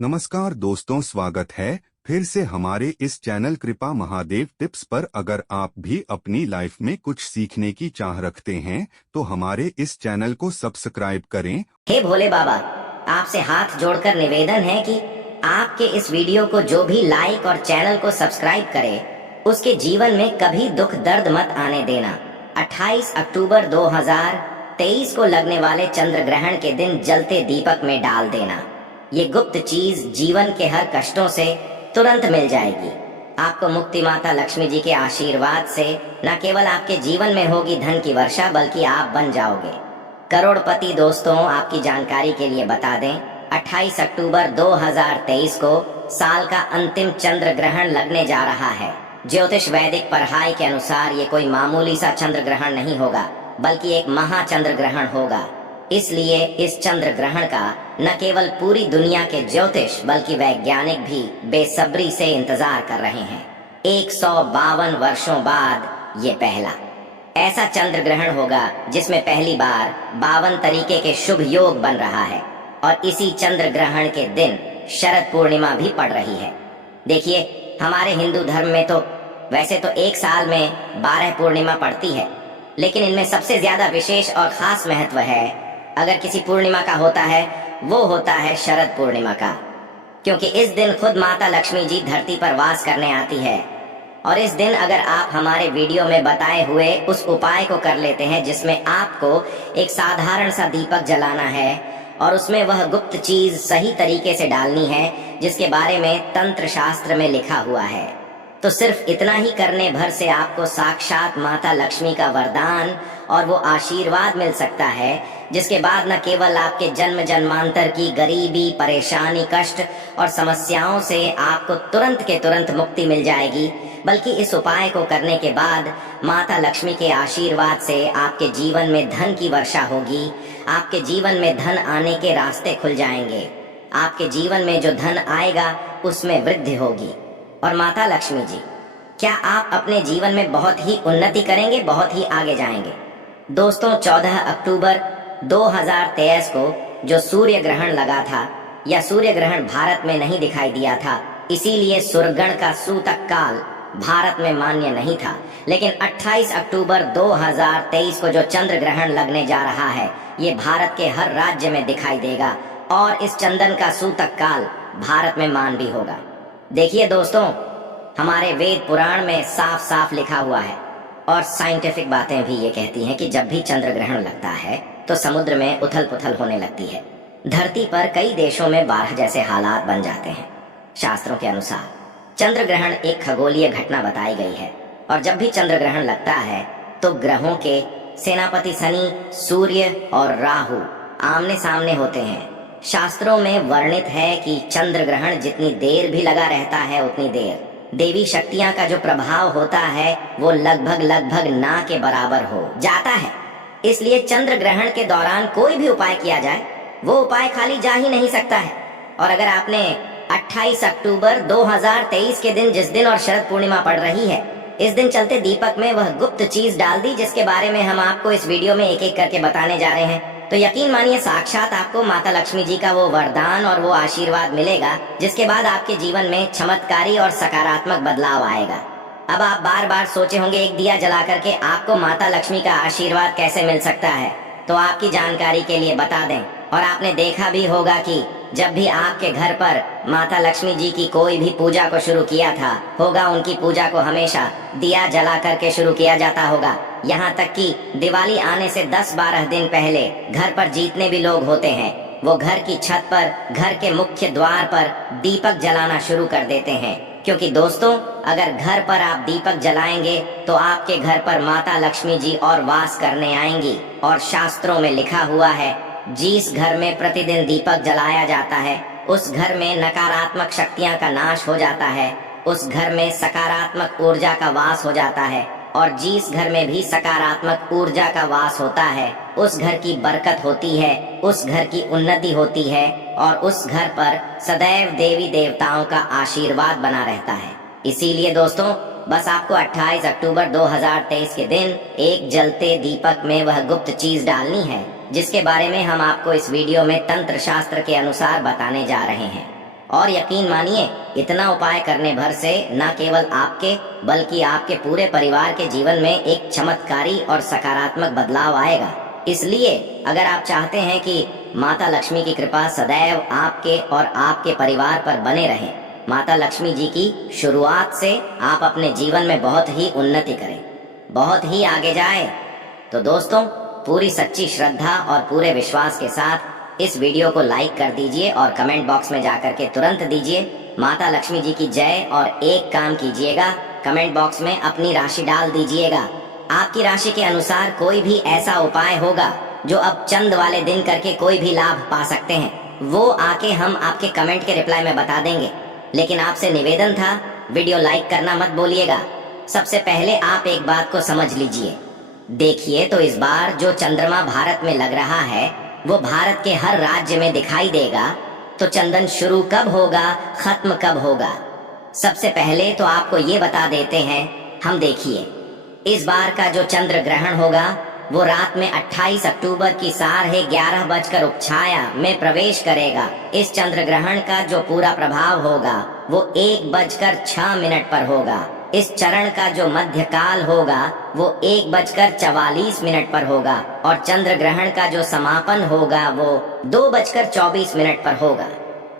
नमस्कार दोस्तों, स्वागत है फिर से हमारे इस चैनल कृपा महादेव टिप्स पर। अगर आप भी अपनी लाइफ में कुछ सीखने की चाह रखते हैं तो हमारे इस चैनल को सब्सक्राइब करें। हे भोले बाबा, आपसे हाथ जोड़कर निवेदन है कि आपके इस वीडियो को जो भी लाइक और चैनल को सब्सक्राइब करे उसके जीवन में कभी दुख दर्द मत आने देना। 28 अक्टूबर 2023 को लगने वाले चंद्र ग्रहण के दिन जलते दीपक में डाल देना। ये गुप्त चीज जीवन के हर कष्टों से तुरंत मिल जाएगी। आपको मुक्ति माता लक्ष्मी जी के आशीर्वाद से न केवल आपके जीवन में होगी धन की वर्षा, बल्कि आप बन जाओगे करोड़पति। दोस्तों, आपकी जानकारी के लिए बता दें, 28 अक्टूबर 2023 को साल का अंतिम चंद्र ग्रहण लगने जा रहा है। ज्योतिष वैदिक पढ़ाई के अनुसार ये कोई मामूली सा चंद्र ग्रहण नहीं होगा, बल्कि एक महाचंद्र ग्रहण होगा। इसलिए इस चंद्र ग्रहण का न केवल पूरी दुनिया के ज्योतिष बल्कि वैज्ञानिक भी बेसब्री से इंतजार कर रहे हैं। 152 वर्षों बाद ये पहला ऐसा चंद्र ग्रहण होगा जिसमें पहली बार 52 तरीके के शुभ योग बन रहा है, और इसी चंद्र ग्रहण के दिन शरद पूर्णिमा भी पड़ रही है। देखिए, हमारे हिंदू धर्म में तो वैसे तो एक साल में 12 पूर्णिमा पड़ती है, लेकिन इनमें सबसे ज्यादा विशेष और खास महत्व है अगर किसी पूर्णिमा का होता है, वो होता है शरद पूर्णिमा का। क्योंकि इस दिन खुद माता लक्ष्मी जी धरती पर वास करने आती है, और इस दिन अगर आप हमारे वीडियो में बताए हुए उस उपाय को कर लेते हैं जिसमें आपको एक साधारण सा दीपक जलाना है और उसमें वह गुप्त चीज सही तरीके से डालनी है जिसके बारे में तंत्र शास्त्र में लिखा हुआ है, तो सिर्फ इतना ही करने भर से आपको साक्षात माता लक्ष्मी का वरदान और वो आशीर्वाद मिल सकता है, जिसके बाद न केवल आपके जन्म जन्मांतर की गरीबी, परेशानी, कष्ट और समस्याओं से आपको तुरंत के तुरंत मुक्ति मिल जाएगी, बल्कि इस उपाय को करने के बाद माता लक्ष्मी के आशीर्वाद से आपके जीवन में धन की वर्षा होगी। आपके जीवन में धन आने के रास्ते खुल जाएंगे। आपके जीवन में जो धन आएगा उसमें वृद्धि होगी। और माता लक्ष्मी जी, क्या आप अपने जीवन में बहुत ही उन्नति करेंगे, बहुत ही आगे जाएंगे। दोस्तों, 14 अक्टूबर 2023 को जो सूर्य ग्रहण लगा था, या सूर्य ग्रहण भारत में नहीं दिखाई दिया था, इसीलिए सूर्यग्रहण का सूतक काल भारत में मान्य नहीं था। लेकिन 28 अक्टूबर 2023 को जो चंद्र ग्रहण लगने जा रहा है, ये भारत के हर राज्य में दिखाई देगा, और इस चंदन का सूतक काल भारत में मान भी होगा। देखिए दोस्तों, हमारे वेद पुराण में साफ साफ लिखा हुआ है, और साइंटिफिक बातें भी ये कहती हैं कि जब भी चंद्र ग्रहण लगता है तो समुद्र में उथल पुथल होने लगती है। धरती पर कई देशों में बाढ़ जैसे हालात बन जाते हैं। शास्त्रों के अनुसार चंद्र ग्रहण एक खगोलीय घटना बताई गई है, और जब भी चंद्र ग्रहण लगता है तो ग्रहों के सेनापति शनि, सूर्य और राहु आमने सामने होते हैं। शास्त्रों में वर्णित है कि चंद्र ग्रहण जितनी देर भी लगा रहता है उतनी देर देवी शक्तियां का जो प्रभाव होता है वो लगभग ना के बराबर हो जाता है। इसलिए चंद्र ग्रहण के दौरान कोई भी उपाय किया जाए, वो उपाय खाली जा ही नहीं सकता है। और अगर आपने 28 अक्टूबर 2023 के दिन, जिस दिन और शरद पूर्णिमा पड़ रही है, इस दिन चलते दीपक में वह गुप्त चीज डाल दी जिसके बारे में हम आपको इस वीडियो में एक एक करके बताने जा रहे हैं, तो यकीन मानिए साक्षात आपको माता लक्ष्मी जी का वो वरदान और वो आशीर्वाद मिलेगा, जिसके बाद आपके जीवन में चमत्कारी और सकारात्मक बदलाव आएगा। अब आप बार बार सोचे होंगे, एक दिया जला करके आपको माता लक्ष्मी का आशीर्वाद कैसे मिल सकता है, तो आपकी जानकारी के लिए बता दें। और आपने देखा भी होगा कि जब भी आपके घर पर माता लक्ष्मी जी की कोई भी पूजा को शुरू किया था होगा, उनकी पूजा को हमेशा दिया जला करके शुरू किया जाता होगा। यहाँ तक कि दिवाली आने से 10-12 दिन पहले घर पर जितने भी लोग होते हैं वो घर की छत पर, घर के मुख्य द्वार पर दीपक जलाना शुरू कर देते हैं। क्योंकि दोस्तों, अगर घर पर आप दीपक जलाएंगे तो आपके घर पर माता लक्ष्मी जी और वास करने आएंगी। और शास्त्रों में लिखा हुआ है, जिस घर में प्रतिदिन दीपक जलाया जाता है उस घर में नकारात्मक शक्तियां का नाश हो जाता है, उस घर में सकारात्मक ऊर्जा का वास हो जाता है, और जिस घर में भी सकारात्मक ऊर्जा का वास होता है उस घर की बरकत होती है, उस घर की उन्नति होती है, और उस घर पर सदैव देवी देवताओं का आशीर्वाद बना रहता है। इसीलिए दोस्तों, बस आपको 28 अक्टूबर 2023 के दिन एक जलते दीपक में वह गुप्त चीज डालनी है, जिसके बारे में हम आपको इस वीडियो में तंत्र शास्त्र के अनुसार बताने जा रहे हैं। और यकीन मानिए, इतना उपाय करने भर से न केवल आपके बल्कि आपके पूरे परिवार के जीवन में एक चमत्कारी और सकारात्मक बदलाव आएगा। इसलिए अगर आप चाहते हैं कि माता लक्ष्मी की कृपा सदैव आपके और आपके परिवार पर बने रहे, माता लक्ष्मी जी की शुरुआत से आप अपने जीवन में बहुत ही उन्नति करें, बहुत ही आगे जाए, तो दोस्तों पूरी सच्ची श्रद्धा और पूरे विश्वास के साथ इस वीडियो को लाइक कर दीजिए और कमेंट बॉक्स में जाकर के तुरंत दीजिए माता लक्ष्मी जी की जय। और एक काम कीजिएगा, कमेंट बॉक्स में अपनी राशि डाल दीजिएगा। आपकी राशि के अनुसार कोई भी ऐसा उपाय होगा जो अब चंद वाले दिन करके कोई भी लाभ पा सकते हैं, वो आके हम आपके कमेंट के रिप्लाई में बता देंगे। लेकिन आपसे निवेदन था, वीडियो लाइक करना मत भूलिएगा। सबसे पहले आप एक बात को समझ लीजिए। देखिए तो इस बार जो चंद्रमा भारत में लग रहा है वो भारत के हर राज्य में दिखाई देगा। तो चंदन शुरू कब होगा, खत्म कब होगा? सबसे पहले तो आपको ये बता देते हैं हम। देखिए इस बार का जो चंद्र ग्रहण होगा वो रात में 28 अक्टूबर की 11:11 में प्रवेश करेगा। इस चंद्र ग्रहण का जो पूरा प्रभाव होगा वो 1:06 पर होगा। इस चरण का जो मध्य काल होगा वो 1:44 पर होगा और चंद्र ग्रहण का जो समापन होगा वो 2:24 पर होगा।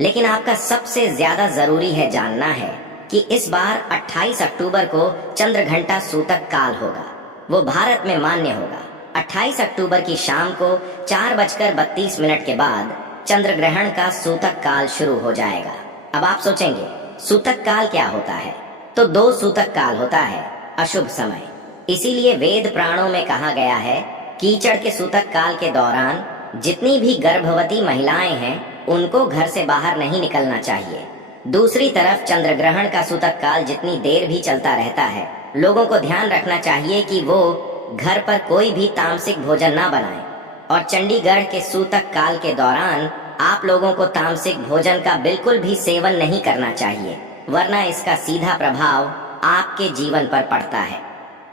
लेकिन आपका सबसे ज्यादा जरूरी है जानना है कि इस बार 28 अक्टूबर को चंद्र घंटा सूतक काल होगा, वो भारत में मान्य होगा। 28 अक्टूबर की शाम को 4:32 के बाद चंद्र ग्रहण का सूतक काल शुरू हो जाएगा। अब आप सोचेंगे सूतक काल क्या होता है? तो 2 सूतक काल होता है, अशुभ समय। इसीलिए वेद पुराणों में कहा गया है कीचड़ के सूतक काल के दौरान जितनी भी गर्भवती महिलाएं हैं उनको घर से बाहर नहीं निकलना चाहिए। दूसरी तरफ चंद्र ग्रहण का सूतक काल जितनी देर भी चलता रहता है, लोगों को ध्यान रखना चाहिए कि वो घर पर कोई भी तामसिक भोजन ना बनाएं। और चंडीगढ़ के सूतक काल के दौरान आप लोगों को तामसिक भोजन का बिल्कुल भी सेवन नहीं करना चाहिए, वरना इसका सीधा प्रभाव आपके जीवन पर पड़ता है।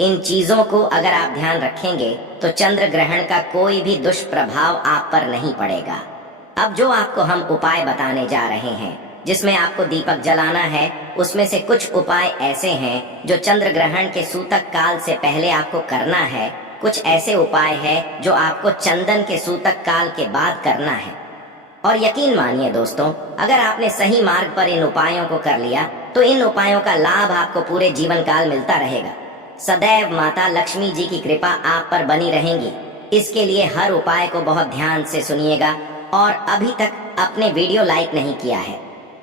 इन चीजों को अगर आप ध्यान रखेंगे तो चंद्र ग्रहण का कोई भी दुष्प्रभाव आप पर नहीं पड़ेगा। अब जो आपको हम उपाय बताने जा रहे हैं जिसमें आपको दीपक जलाना है, उसमें से कुछ उपाय ऐसे हैं जो चंद्र ग्रहण के सूतक काल से पहले आपको करना है। कुछ ऐसे उपाय हैं जो आपको चंदन के सूतक काल के बाद करना है। और यकीन मानिए दोस्तों, अगर आपने सही मार्ग पर इन उपायों को कर लिया तो इन उपायों का लाभ आपको पूरे जीवन काल मिलता रहेगा। सदैव माता लक्ष्मी जी की कृपा आप पर बनी रहेगी। इसके लिए हर उपाय को बहुत ध्यान से सुनिएगा। और अभी तक आपने वीडियो लाइक नहीं किया है,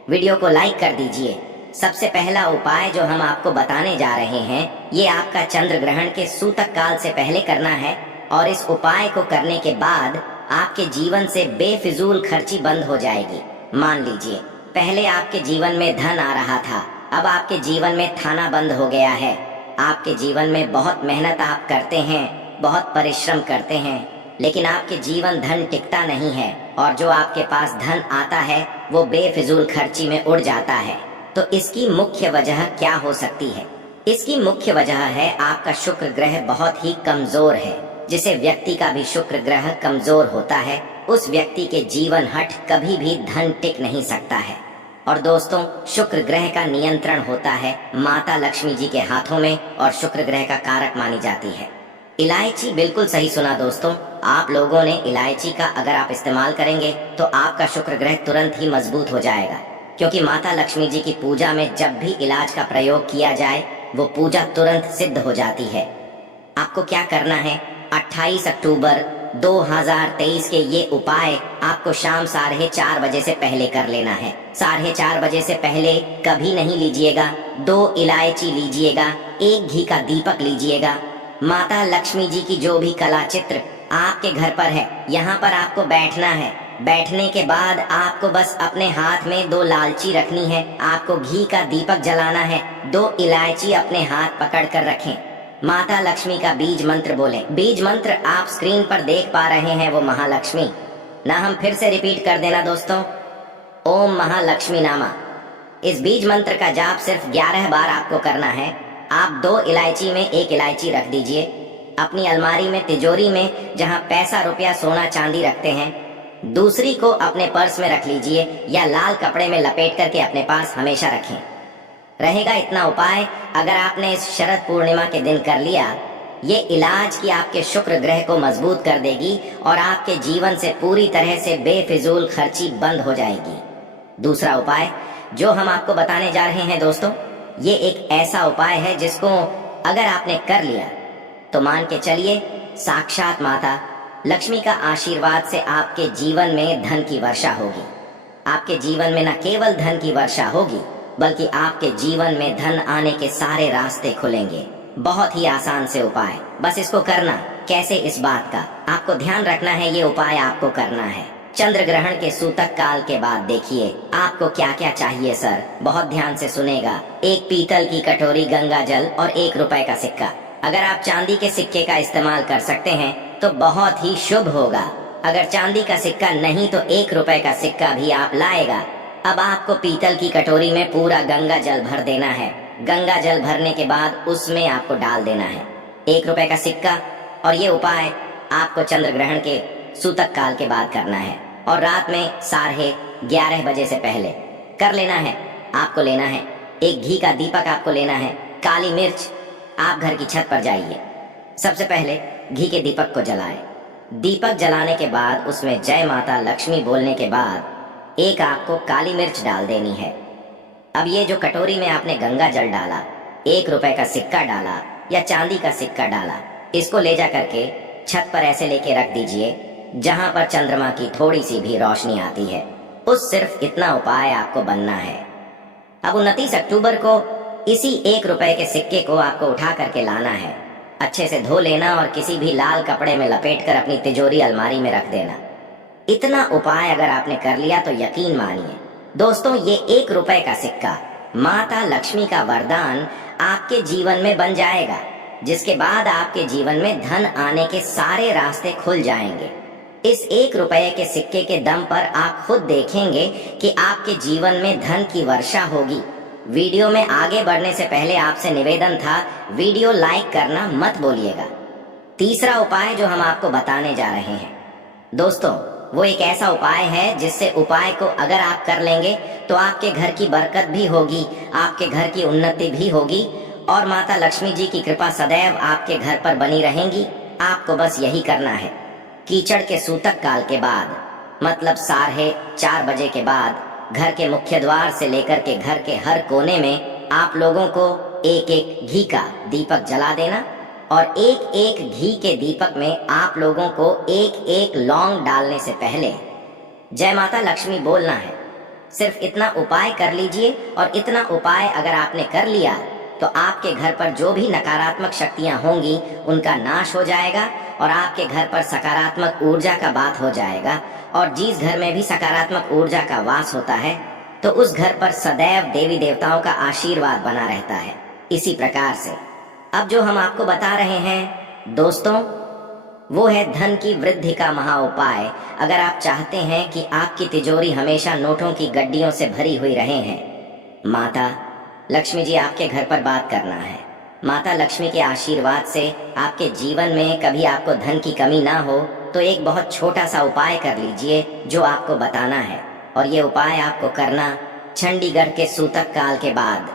वीडियो को लाइक कर दीजिए। सबसे पहला उपाय जो हम आपको बताने जा रहे हैं ये आपका चंद्र ग्रहण के सूतक काल से पहले करना है। और इस उपाय को करने के बाद आपके जीवन से बेफिजूल खर्ची बंद हो जाएगी। मान लीजिए पहले आपके जीवन में धन आ रहा था, अब आपके जीवन में थाना बंद हो गया है। आपके जीवन में बहुत मेहनत आप करते हैं, बहुत परिश्रम करते हैं, लेकिन आपके जीवन धन टिकता नहीं है और जो आपके पास धन आता है वो बेफिजूल खर्ची में उड़ जाता है। तो इसकी मुख्य वजह क्या हो सकती है? इसकी मुख्य वजह है आपका शुक्र ग्रह बहुत ही कमजोर है। जिसे व्यक्ति का भी शुक्र ग्रह कमजोर होता है उस व्यक्ति के जीवन हट कभी भी धन टिक नहीं सकता है। और दोस्तों शुक्र ग्रह का नियंत्रण होता है माता लक्ष्मी जी के हाथों में और शुक्र ग्रह का कारक मानी जाती है इलायची। बिल्कुल सही सुना दोस्तों, आप लोगों ने इलायची का अगर आप इस्तेमाल करेंगे तो आपका शुक्र ग्रह तुरंत ही मजबूत हो जाएगा। क्योंकि माता लक्ष्मी जी की पूजा में जब भी इलाज का प्रयोग किया जाए वो पूजा तुरंत सिद्ध हो जाती है। आपको क्या करना है, 28 अक्टूबर 2023 के ये उपाय आपको शाम 4:30 बजे से पहले कर लेना है। 4:30 बजे से पहले कभी नहीं लीजिएगा। 2 इलायची लीजिएगा, 1 घी का दीपक लीजिएगा। माता लक्ष्मी जी की जो भी कला चित्र आपके घर पर है यहाँ पर आपको बैठना है। बैठने के बाद आपको बस अपने हाथ में 2 लालची रखनी है, आपको घी का दीपक जलाना है, 2 इलायची अपने हाथ पकड़ कर रखें। माता लक्ष्मी का बीज मंत्र बोलें। बीज मंत्र आप स्क्रीन पर देख पा रहे हैं वो महालक्ष्मी ना, हम फिर से रिपीट कर देना दोस्तों, ओम महालक्ष्मी नामा। इस बीज मंत्र का जाप सिर्फ 11 बार आपको करना है। आप 2 इलायची में 1 इलायची रख दीजिए अपनी अलमारी में, तिजोरी में, जहाँ पैसा रुपया सोना चांदी रखते हैं। दूसरी को अपने पर्स में रख लीजिए या लाल कपड़े में लपेट करके अपने पास हमेशा रखें। रहेगा इतना उपाय, अगर आपने इस शरद पूर्णिमा के दिन कर लिया, ये इलाज की आपके शुक्र ग्रह को मजबूत कर देगी और आपके जीवन से पूरी तरह से बेफिजूल खर्ची बंद हो जाएगी। दूसरा उपाय जो हम आपको बताने जा रहे हैं दोस्तों, ये एक ऐसा उपाय है जिसको अगर आपने कर लिया तो मान के चलिए साक्षात माता लक्ष्मी का आशीर्वाद से आपके जीवन में धन की वर्षा होगी। आपके जीवन में न केवल धन की वर्षा होगी बल्कि आपके जीवन में धन आने के सारे रास्ते खुलेंगे। बहुत ही आसान से उपाय, बस इसको करना। कैसे, इस बात का आपको ध्यान रखना है, ये उपाय आपको करना है चंद्र ग्रहण के सूतक काल के बाद। देखिए आपको क्या क्या चाहिए सर, बहुत ध्यान से सुनेगा। एक पीतल की कटोरी, गंगा जल और 1 रुपए का सिक्का। अगर आप चांदी के सिक्के का इस्तेमाल कर सकते हैं तो बहुत ही शुभ होगा। अगर चांदी का सिक्का नहीं तो 1 रुपए का सिक्का भी आप लाएगा। अब आपको पीतल की कटोरी में पूरा गंगा जल भर देना है। गंगा जल भरने के बाद उसमें आपको डाल देना है 1 रुपए का सिक्का। और ये उपाय आपको चंद्र ग्रहण के सूतक काल के बाद करना है और रात में 11:30 बजे से पहले कर लेना है। आपको लेना है एक घी का दीपक, आपको लेना है काली मिर्च। आप घर की छत पर जाइए, सबसे पहले घी के दीपक को जलाएं। दीपक जलाने के बाद उसमें जय माता लक्ष्मी बोलने के बाद एक आपको काली मिर्च डाल देनी है। अब ये जो कटोरी में आपने गंगा जल डाला, 1 रुपए का सिक्का डाला या चांदी का सिक्का डाला, इसको ले जा करके छत पर ऐसे लेके रख दीजिए जहां पर चंद्रमा की थोड़ी सी भी रोशनी आती है। उस सिर्फ इतना उपाय आपको बनना है। अब 29 अक्टूबर को इसी 1 रुपए के सिक्के को आपको उठा करके लाना है, अच्छे से धो लेना और किसी भी लाल कपड़े में लपेटकर अपनी तिजोरी अलमारी में रख देना। इतना उपाय अगर आपने कर लिया तो यकीन मानिए दोस्तों, ये 1 रुपए का सिक्का माता लक्ष्मी का वरदान आपके जीवन में बन जाएगा, जिसके बाद आपके जीवन में धन आने के सारे रास्ते खुल जाएंगे। इस 1 रुपए के सिक्के के दम पर आप खुद देखेंगे कि आपके जीवन में धन की वर्षा होगी। वीडियो में आगे बढ़ने से पहले आपसे निवेदन था, वीडियो लाइक करना मत भूलिएगा। तीसरा उपाय जो हम आपको बताने जा रहे हैं दोस्तों, वो एक ऐसा उपाय है जिससे उपाय को अगर आप कर लेंगे तो आपके घर की बरकत भी होगी, आपके घर की उन्नति भी होगी और माता लक्ष्मी जी की कृपा सदैव आपके घर पर बनी रहेंगी। आपको बस यही करना है, कीचड़ के सूतक काल के बाद मतलब 4:30 बजे के बाद घर के मुख्य द्वार से लेकर के घर के हर कोने में आप लोगों को एक एक घी का दीपक जला देना और एक एक घी के दीपक में आप लोगों को एक एक लौंग डालने से पहले जय माता लक्ष्मी बोलना है। सिर्फ इतना उपाय कर लीजिए और इतना उपाय अगर आपने कर लिया तो आपके घर पर जो भी नकारात्मक शक्तियां होंगी उनका नाश हो जाएगा और आपके घर पर सकारात्मक ऊर्जा का बात हो जाएगा। और जिस घर में भी सकारात्मक ऊर्जा का वास होता है तो उस घर पर सदैव देवी देवताओं का आशीर्वाद बना रहता है। इसी प्रकार से अब जो हम आपको बता रहे हैं दोस्तों, वो है धन की वृद्धि का महा उपाय। अगर आप चाहते हैं कि आपकी तिजोरी हमेशा नोटों की गड्डियों से भरी हुई रहे हैं, माता लक्ष्मी जी आपके घर पर बात करना है। माता लक्ष्मी के आशीर्वाद से आपके जीवन में कभी आपको धन की कमी ना हो तो एक बहुत छोटा सा उपाय कर लीजिए जो आपको बताना है। और ये उपाय आपको करना चंडीगढ़ के सूतक काल के बाद।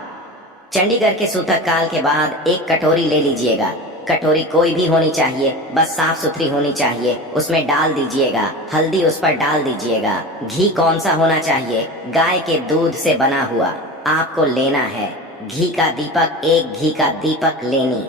चंडीगढ़ के सूतक काल के बाद एक कटोरी ले लीजिएगा। कटोरी कोई भी होनी चाहिए, बस साफ सुथरी होनी चाहिए। उसमें डाल दीजिएगा हल्दी, उस पर डाल दीजिएगा घी। कौन सा होना चाहिए? गाय के दूध से बना हुआ आपको लेना है। घी का दीपक, एक घी का दीपक लेनी।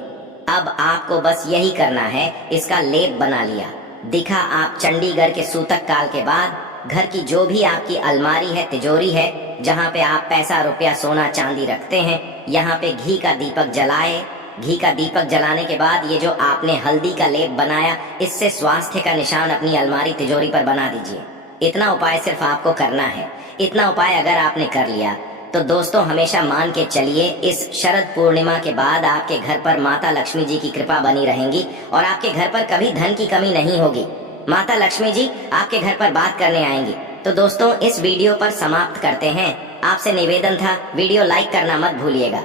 अब आपको बस यही करना है, इसका लेप बना लिया, दिखा आप चंडीगढ़ के सूतक काल के बाद घर की जो भी आपकी अलमारी है, तिजोरी है, जहाँ पे आप पैसा रुपया सोना चांदी रखते हैं, यहाँ पे घी का दीपक जलाए। घी का दीपक जलाने के बाद ये जो आपने हल्दी का लेप बनाया, इससे स्वास्थ्य का निशान अपनी अलमारी तिजोरी पर बना दीजिए। इतना उपाय सिर्फ आपको करना है। इतना उपाय अगर आपने कर लिया तो दोस्तों हमेशा मान के चलिए, इस शरद पूर्णिमा के बाद आपके घर पर माता लक्ष्मी जी की कृपा बनी रहेंगी और आपके घर पर कभी धन की कमी नहीं होगी। माता लक्ष्मी जी आपके घर पर बात करने आएंगी। तो दोस्तों इस वीडियो पर समाप्त करते हैं। आपसे निवेदन था, वीडियो लाइक करना मत भूलिएगा।